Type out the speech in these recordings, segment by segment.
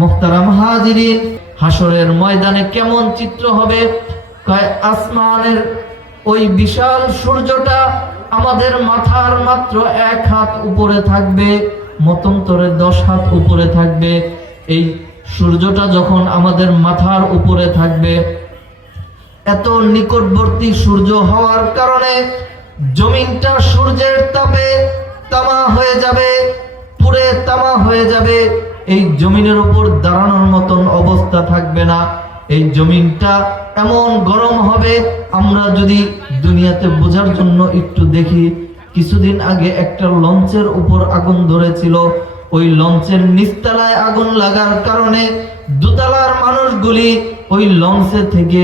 মুহতারাম হাজিরিন, হাসরের ময়দানে কেমন চিত্র হবে? আসমানের ওই বিশাল সূর্যটা আমাদের মাথার মাত্র 1 হাত উপরে থাকবে, মতন্তরে 10 হাত উপরে থাকবে। এই সূর্যটা যখন আমাদের মাথার উপরে থাকবে, এত নিকটবর্তী সূর্য হওয়ার কারণে জমিনটা সূর্যের তাপে তামা হয়ে যাবে, পুরে তামা হয়ে যাবে। এই জমিনের উপর দাঁড়ানোর মতন অবস্থা থাকবে না। এই জমিনটা এমন গরম হবে, আমরা যদি দুনিয়াতে বোঝার জন্য একটু দেখি, কিছুদিন আগে একটা লঞ্চের উপর আগুন ধরেছিল। ওই লঞ্চের নিচতলায় আগুন লাগার কারণে দোতলার মানুষগুলি ওই লঞ্চে থেকে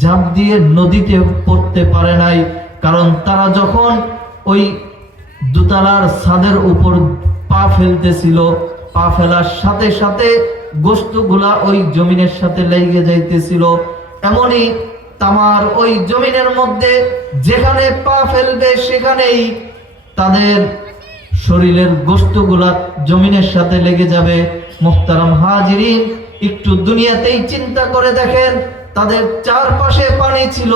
ঝাঁপ দিয়ে নদীতে পড়তে পারে নাই, কারণ তারা যখন ওই দোতলার ছাদের উপর পা ফেলতেছিল, পা ফেলার সাথে সাথে গোশতগুলা ওই জমিনের সাথে লেগে যাইতেছিল। এমনই তামার ওই জমিনের মধ্যে যেখানে পা ফেলবে সেখানেই তাদের শরীরের গোশতগুলা জমিনের সাথে লেগে যাবে। মুহতারাম হাজিরিন, একটু দুনিয়াতেই চিন্তা করে দেখেন, তাদের চারপাশে পানি ছিল,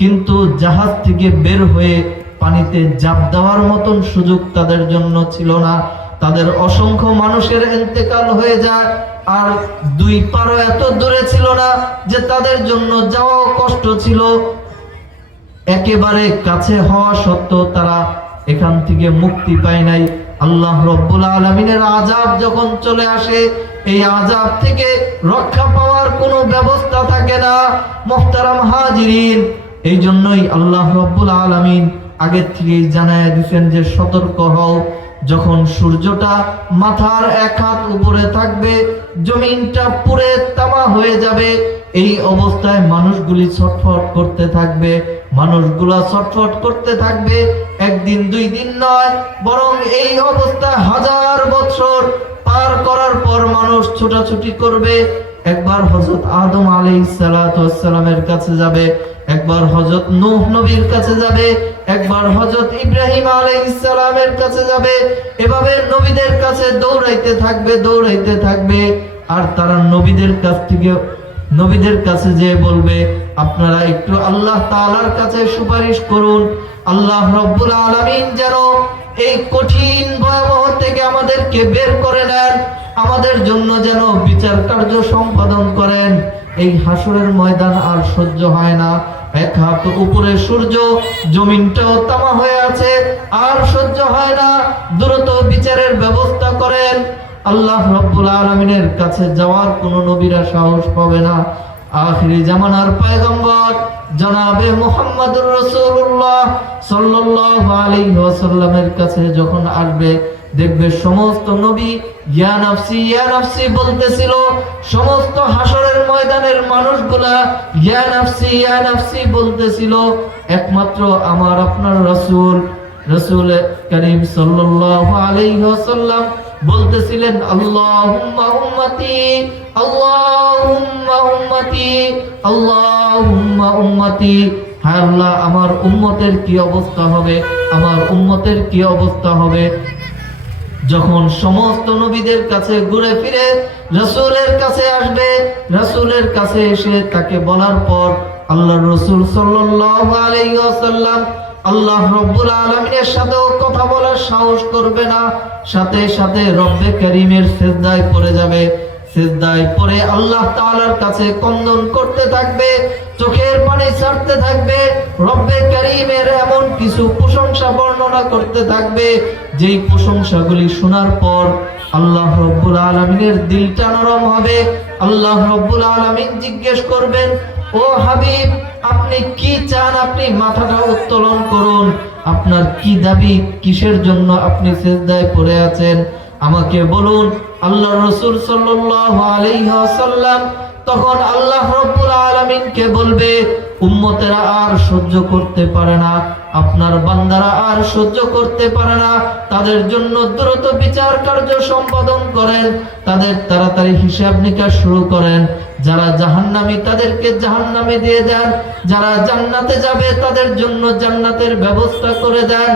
কিন্তু জাহাজ থেকে বের হয়ে পানিতে ঝাঁপ দেওয়ার মতন সুযোগ তাদের জন্য ছিল না। তাদের অসংখ্য মানুষের ইন্তেকাল হয়ে যায়, আর 2 পারও এত দূরে ছিল না যে তাদের জন্য যাওয়াও কষ্ট ছিল। একেবারে কাছে হওয়া সত্ত্বেও তারা এখান থেকে মুক্তি পায় নাই। আল্লাহ রব্বুল আলামিনের আযাব যখন চলে আসে, এই আযাব থেকে রক্ষা পাওয়ার কোনো ব্যবস্থা থাকে না। মুহতারাম হাজিরিন, এই জন্যই আল্লাহ রব্বুল আলামিন আগে থেকেই জানায় দিয়েছেন যে সতর্ক হও, যখন সূর্যটা মাথার 1 হাত উপরে থাকবে, জমিনটা পুরে তামা হয়ে যাবে। এই অবস্থায় মানুষগুলি ছটফট করতে থাকবে, মানুষগুলা ছটফট করতে থাকবে। 1 দিন 2 দিন নয়, বরং এই অবস্থা 1000 বছর পার করার পর মানুষ ছোটাছুটি করবে। একবার হযরত আদম আলাইহিস সালাতু ওয়াস সালামের কাছে যাবে, একবার হযরত নূহ নবীর কাছে যাবে, একবার হযরত ইব্রাহিম আলাইহিস সালামের কাছে যাবে। এভাবে নবীদের কাছে দৌড়াইতে থাকবে, দৌড়াইতে থাকবে। আর তারা নবীদের কাছে যে বলবে, আপনারা একটু আল্লাহ তাআলার কাছে সুপারিশ করুন, আল্লাহ রব্বুল আলামিন যেন এই কঠিন ভয়াবহ থেকে আমাদেরকে বের করে নেন, আমাদের জন্য যেন বিচার কার্য সম্পাদন করেন। এই হাসরের ময়দান আর সহ্য হয় না। 1 হাত উপরে সূর্য, জমিনটাও তামা হয়ে আছে, আর সহ্য হয় না। দ্রুত বিচারের ব্যবস্থা করেন। আল্লাহ রব্বুল আলামিনের কাছে যাওয়ার কোনো নবীরা সাহস পাবে না। আখিরি জামানার পয়গম্বর জনাবে মুহাম্মদুর রাসূলুল্লাহ সাল্লাল্লাহু আলাইহি ওয়াসাল্লামের কাছে যখন আসবে, দেখবে সমস্ত নবী ইয়া নাফসি ইয়া নাফসি বলতেছিল। সমস্ত হাসরের ময়দানের মানুষগুলা ইয়া নাফসি ইয়া নাফসি বলতেছিল। একমাত্র আমার আপনার রাসূল করিম সাল্লাল্লাহু আলাইহি ওয়াসাল্লাম বলতেছিলেন, আল্লাহুম্মা উম্মতি আল্লাহুম্মা উম্মতি আল্লাহুম্মা উম্মতি। হায় আল্লাহ, আমার উম্মতের কি অবস্থা হবে, আমার উম্মতের কি অবস্থা হবে। যখন সমস্ত নবীদের কাছে ঘুরে ফিরে রাসূলের কাছে আসবে, রাসূলের কাছে এসে তাকে বলার পর আল্লাহর রাসূল সাল্লাল্লাহু আলাইহি ওয়াসাল্লাম আল্লাহ রব্বুল আলামিনের সাথেও কথা বলার সাহস করবে না। সাথে সাথে রব্বে কারীমের সিজদায় পড়ে যাবে। সিজদায় পড়ে আল্লাহ তাআলার কাছে ক্রন্দন করতে থাকবে, চোখের পানি ছাড়তে থাকবে। রব্বে কারীমের এমন কিছু প্রশংসা বর্ণনা করতে থাকবে, যেই প্রশংসাগুলি শোনার পর আল্লাহ রব্বুল আলামিনের দিলটা নরম হবে। আল্লাহ রব্বুল আলামিন জিজ্ঞেস করবেন, ও হাবিব, আপনি কি চান? আপনি মাথাটা উত্তোলন করুন। আপনার কি দাবি? কিসের জন্য আপনি সিজদায় পড়ে আছেন? আমাকে বলুন। আল্লাহর রাসূল সাল্লাল্লাহু আলাইহি ওয়াসাল্লাম তখন আল্লাহ রব্বুল আলামিনকে বলবে, উম্মতেরা আর সহ্য করতে পারে না, আপনার বান্দারা আর সহ্য করতে পারে না, তাদের জন্য দ্রুত বিচার কার্য সম্পাদন করেন, তাদের তাড়াতাড়ি হিসাব নিকাশ শুরু করেন। যারা জাহান্নামী তাদেরকে জাহান্নামে দিয়ে দেন, যারা জান্নাতে যাবে তাদের জন্য জান্নাতের ব্যবস্থা করে দেন।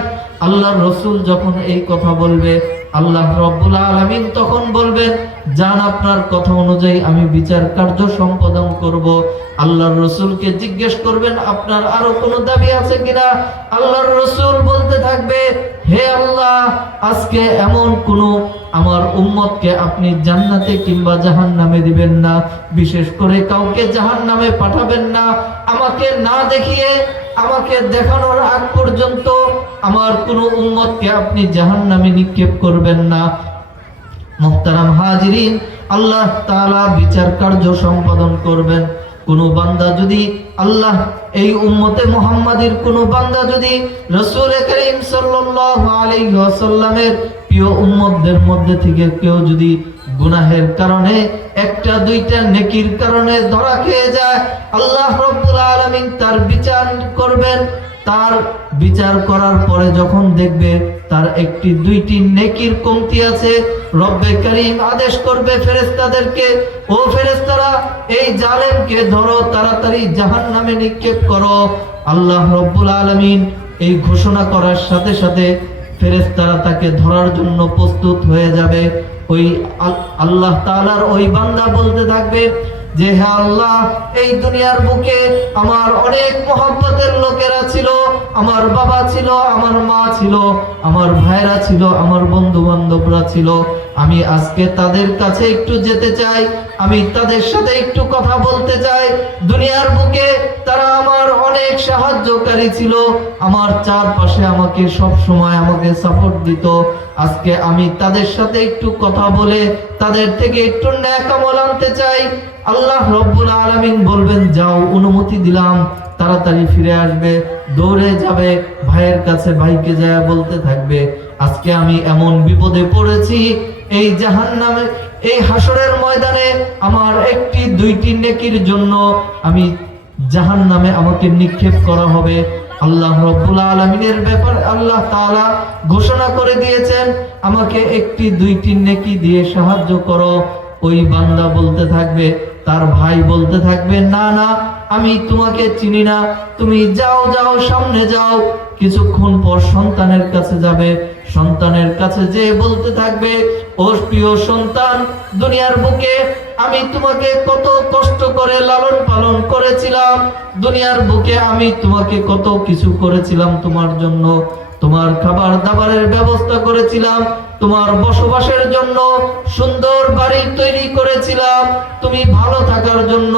আল্লাহর রাসূল যখন এই কথা বলবে, আল্লাহ রব্বুল আলামিন তখন বলবেন, যান, আপনার কথা অনুযায়ী আমি বিচার কার্য সম্পাদন করব। আল্লাহর রাসূলকে জিজ্ঞেস করবেন আপনার আরো কোনো দাবি আছে কিনা। আল্লাহর রাসূল বলতে থাকবে, হে আল্লাহ, আজকে এমন কোনো আমার উম্মতকে আপনি জান্নাতে কিংবা জাহান্নামে দিবেন না, বিশেষ করে কাউকে জাহান্নামে পাঠাবেন না। আমাকে না দেখিয়ে, আমাকে দেখানোর আগ পর্যন্ত আমার কোনো উম্মতকে আপনি জাহান্নামে নিক্ষেপ করবেন না। মুহতারাম হাজিরিন, আল্লাহ তাআলা বিচার কার্য সম্পাদন করবেন। কোন বান্দা যদি আল্লাহ এই উম্মতে মুহাম্মাদির কোন বান্দা যদি রাসূল করিম সাল্লাল্লাহু আলাইহি ওয়াসাল্লামের প্রিয় উম্মতদের মধ্যে থেকে কেউ যদি গুনাহের কারণে একটা দুইটা নেকির কারণে ধরা খেয়ে যায়, আল্লাহ রাব্বুল আলামিন তার বিচার করবেন। তার বিচার করার পরে যখন দেখবে তার একটি দুইটি নেকির কমতি আছে, রব্বে করিম আদেশ করবে ফেরেশতাদেরকে, ও ফেরেশতারা, এই জালেমকে ধরো, তাড়াতাড়ি জাহান্নামে নিক্ষেপ করো। আল্লাহ রাব্বুল আলামিন এই ঘোষণা করার সাথে সাথে ফেরেশতারা তাকে ধরার জন্য প্রস্তুত হয়ে যাবে। ওই আল্লাহ তাআলার ওই বান্দা বলতে থাকবে যে, হে আল্লাহ, এই দুনিয়ার বুকে আমার অনেক মহব্বতের লোকেরা ছিল, আমার বাবা ছিল, আমার মা ছিল, আমার ভাইরা ছিল, আমার বন্ধু বান্ধবরা ছিল। আমি আজকে তাদের কাছে একটু যেতে চাই, আমি তাদের সাথে একটু কথা বলতে চাই। দুনিয়ার বুকে তারা আমার অনেক সাহায্যকারী ছিল, আমার চারপাশে আমাকে সব সময় আমাকে সাপোর্ট দিত। আজকে আমি তাদের সাথে একটু কথা বলে তাদের থেকে একটু নেক আমল আনতে চাই। আল্লাহ রব্বুল আলামিন বলবেন, যাও, অনুমতি দিলাম। তাড়াতাড়ি ফিরে আসবে, দৌড়ে যাবে ভাইয়ের কাছে, ভাইকে যায় বলতে থাকবে, আজকে আমি এমন বিপদে পড়েছি, এই জাহান্নামে, এই হাসরের ময়দানে আমার একটি দুইটি নেকির জন্য আমি জাহান্নামে আমাকে নিক্ষেপ করা হবে। আল্লাহ রাব্বুল আলামিনের ব্যাপার আল্লাহ তাআলা ঘোষণা করে দিয়েছেন, আমাকে একটি দুইটি নেকি দিয়ে সাহায্য করো। ওই বান্দা বলতে থাকবে, তার ভাই বলতে থাকবে, না না, আমি তোমাকে চিনি না, তুমি যাও যাও, সামনে যাও। কিছুক্ষণ পর সন্তানের কাছে যাবে, সন্তানের কাছে যে বলতে থাকবে, ও প্রিয় সন্তান, দুনিয়ার বুকে আমি তোমাকে কত কষ্ট করে লালন পালন করেছিলাম, দুনিয়ার বুকে আমি তোমাকে কত কিছু করেছিলাম তোমার জন্য, তোমার খাবার দাবারের ব্যবস্থা করেছিলাম, তোমার বসবাসের জন্য সুন্দর বাড়ি তৈরি করেছিলাম, তুমি ভালো থাকার জন্য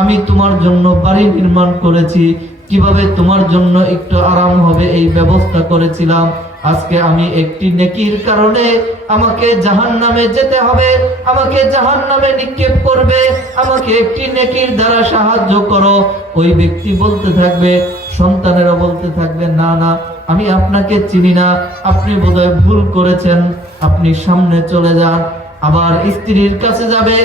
আমি তোমার জন্য বাড়ি নির্মাণ করেছি, কিভাবে তোমার জন্য একটু আরাম হবে এই ব্যবস্থা করেছিলাম। আজকে আমি একটি নেকির কারণে আমাকে জাহান্নামে যেতে হবে, আমাকে জাহান্নামে নিক্ষেপ করবে, আমাকে একটি নেকির দ্বারা সাহায্য করো। ওই ব্যক্তি বলতে থাকবে, সন্তানেরা বলতে থাকবে, না না, আমি আপনাকে চিনি না, আপনি বোধহয় ভুল করেছেন, আপনি সামনে চলে যান। আবার স্ত্রীর কাছে যাবে,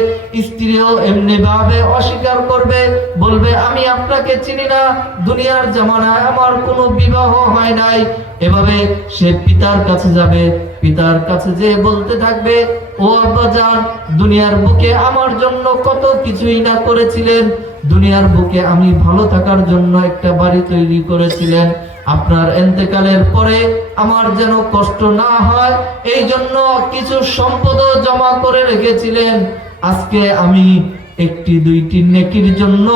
স্ত্রীও এমনি ভাবে অস্বীকার করবে, বলবে, আমি আপনাকে চিনি না, দুনিয়ার জামানায় আমার কোনো বিবাহ হয় নাই। এভাবে সে পিতার কাছে যাবে, পিতার কাছে যে বলতে থাকবে, ও আব্বাজান, দুনিয়ার বুকে আমার জন্য কত কিছুই না করেছিলেন, দুনিয়ার বুকে আমি ভালো থাকার জন্য একটা বাড়ি তৈরি করেছিলেন, আপনার ইন্তেকালের পরে আমার যেন কষ্ট না হয় এই জন্য কিছু সম্পদ জমা করে রেখেছিলেন, আজকে আমি একটি দুইটি নেকির জন্য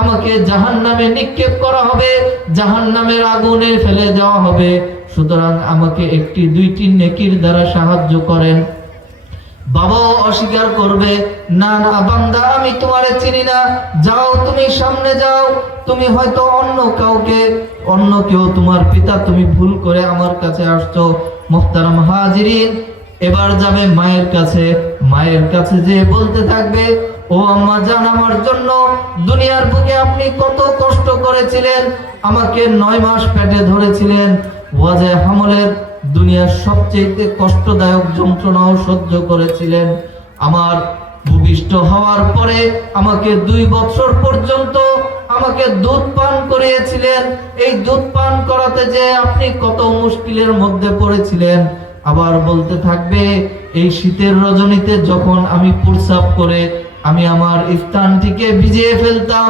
আমাকে জাহান্নামে নিক্ষেপ করা হবে, জাহান্নামের আগুনে ফেলে দেওয়া হবে, সুতরাং আমাকে একটি দুইটি নেকির দ্বারা সাহায্য করেন। বাবাও অস্বীকার করবে, না না বান্দা, আমি তোমারে চিনি না, যাও, তুমি সামনে যাও, তুমি হয়তো অন্য কেউ তোমার পিতা, তুমি ভুল করে আমার কাছে আসছো। মুহতারাম হাজিরিন, এবার যাবে মায়ের কাছে, মায়ের কাছে যে বলতে থাকবে, ও আম্মা জান, আমার জন্য দুনিয়ার বুকে আপনি কত কষ্ট করেছিলেন, আমাকে 9 মাস পেটে ধরেছিলেন, ওয়াজে হামলের দুনিয়ার সবচেয়ে কষ্টদায়ক যন্ত্রণাও সহ্য করেছিলেন, আমার ভূমিষ্ঠ হওয়ার পরে আমাকে 2 বছর পর্যন্ত আমাকে দুধ পান করিয়েছিলেন, এই দুধ পান করাতে যে আপনি কত মুশকিলের মধ্যে পড়েছিলেন। আবার বলতে থাকবে, এই শীতের রজনীতে যখন আমি প্রস্রাব করে আমি আমার স্থানটিকে ভিজিয়ে ফেলতাম,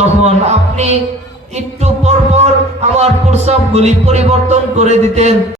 তখন আপনি একটু পর পর আমার প্রস্রাবগুলি পরিবর্তন করে দিতেন।